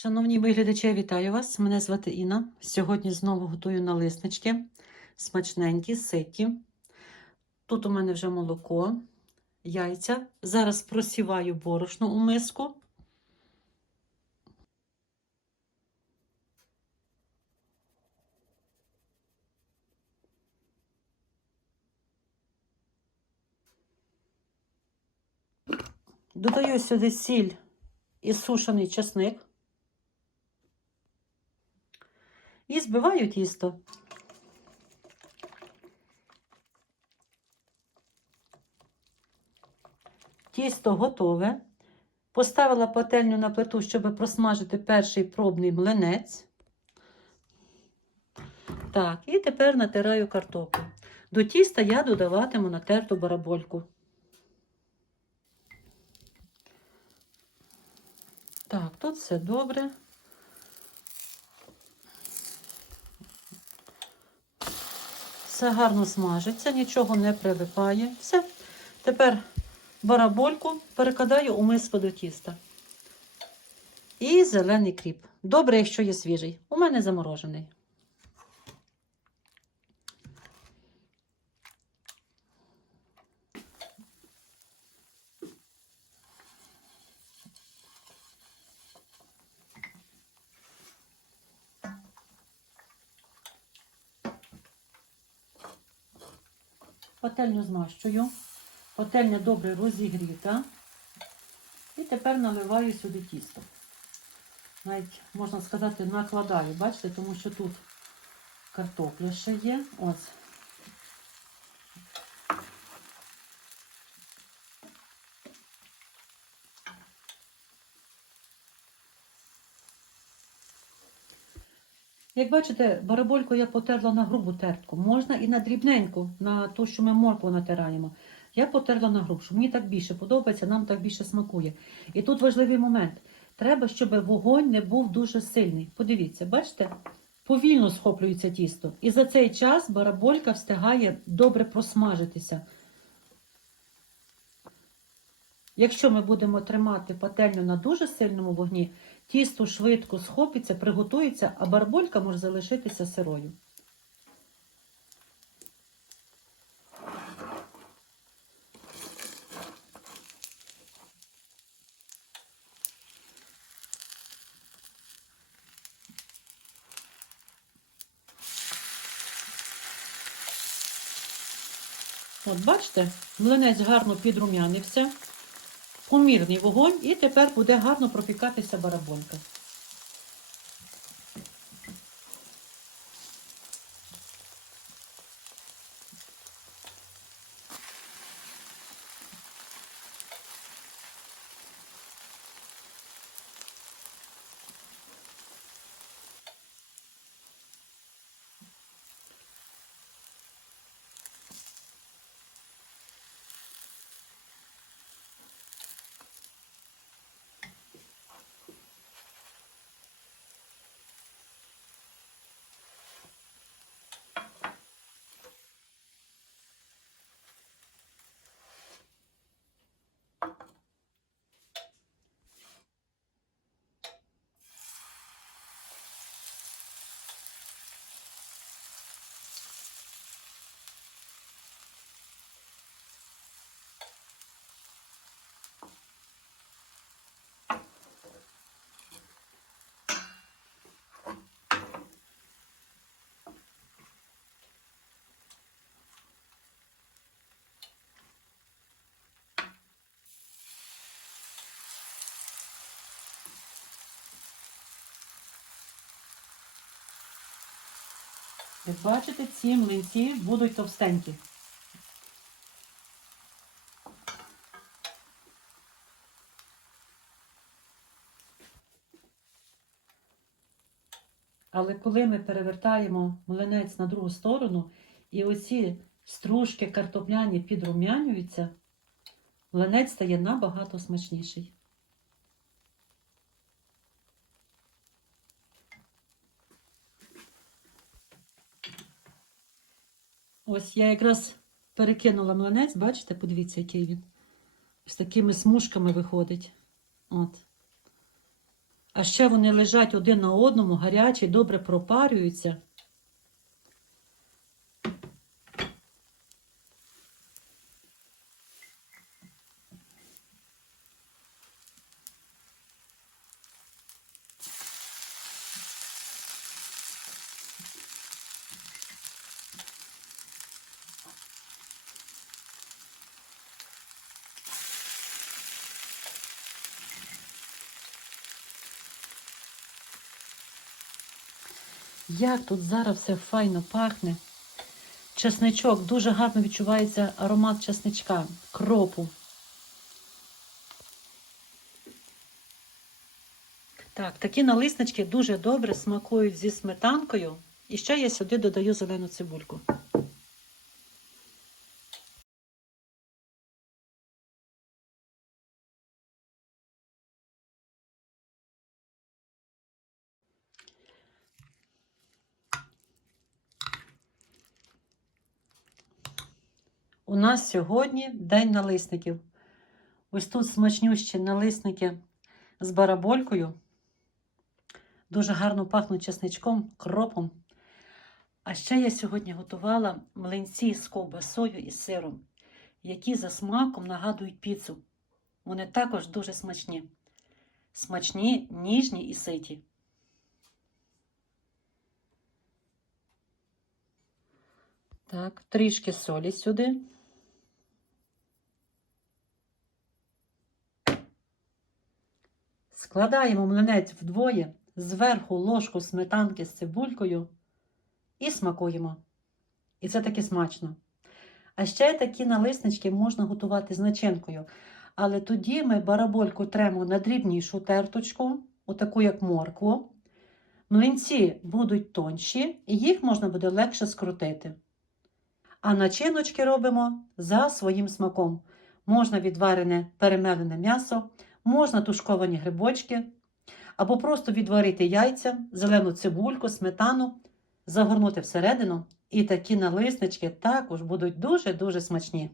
Шановні виглядачі, вітаю вас! Мене звати Інна. Сьогодні знову готую налиснички, смачненькі, ситі. Тут у мене вже молоко, яйця. Зараз просіваю борошно у миску. Додаю сюди сіль і сушений чесник. І збиваю тісто. Тісто готове. Поставила пательню на плиту, щоб просмажити перший пробний млинець. Так, і тепер натираю картоплю. До тіста я додаватиму натерту барабольку. Так, тут все добре. Все гарно смажиться, нічого не прилипає. Все. Тепер барабольку перекладаю у миску до тіста. І зелений кріп. Добре, якщо є свіжий. У мене заморожений. Пательню змащую. Пательня добре розігріта. І тепер наливаю сюди тісто. Навіть, можна сказати, накладаю, бачите, тому що тут картопля ще є. Ось. Як бачите, барабольку я потерла на грубу тертку. Можна і на дрібненьку, на ту, що ми моркву натираємо. Я потерла на грубшу. Мені так більше подобається, нам так більше смакує. І тут важливий момент. Треба, щоб вогонь не був дуже сильний. Подивіться, бачите? Повільно схоплюється тісто. І за цей час бараболька встигає добре просмажитися. Якщо ми будемо тримати пательню на дуже сильному вогні, тісто швидко схопиться, приготується, а барболька може залишитися сирою. От бачите, млинець гарно підрум'янився, помірний вогонь, і тепер буде гарно пропікатися барабонка. Як бачите, ці млинці будуть товстенькі. Але коли ми перевертаємо млинець на другу сторону, і оці стружки картопляні підрум'янюються, млинець стає набагато смачніший. Ось я якраз перекинула млинець, бачите, подивіться, який він. З такими смужками виходить. От. А ще вони лежать один на одному, гарячі, добре пропарюються. Як тут зараз все файно пахне. Чесничок, дуже гарно відчувається аромат чесничка, кропу. Так, такі налиснички дуже добре смакують зі сметанкою. І ще я сюди додаю зелену цибульку. У нас сьогодні день налисників. Ось тут смачнющі налисники з бараболькою. Дуже гарно пахнуть чесничком, кропом. А ще я сьогодні готувала млинці з ковбасою і сиром, які за смаком нагадують піцу. Вони також дуже смачні. Смачні, ніжні і ситі. Так, трішки солі сюди. Складаємо млинець вдвоє, зверху ложку сметанки з цибулькою і смакуємо. І це таки смачно. А ще такі налиснички можна готувати з начинкою. Але тоді ми барабольку тремо на дрібнішу терточку, отаку як моркву. Млинці будуть тонші, і їх можна буде легше скрутити. А начиночки робимо за своїм смаком. Можна відварене перемелене м'ясо, можна тушковані грибочки, або просто відварити яйця, зелену цибульку, сметану, загорнути всередину, і такі налиснички також будуть дуже-дуже смачні.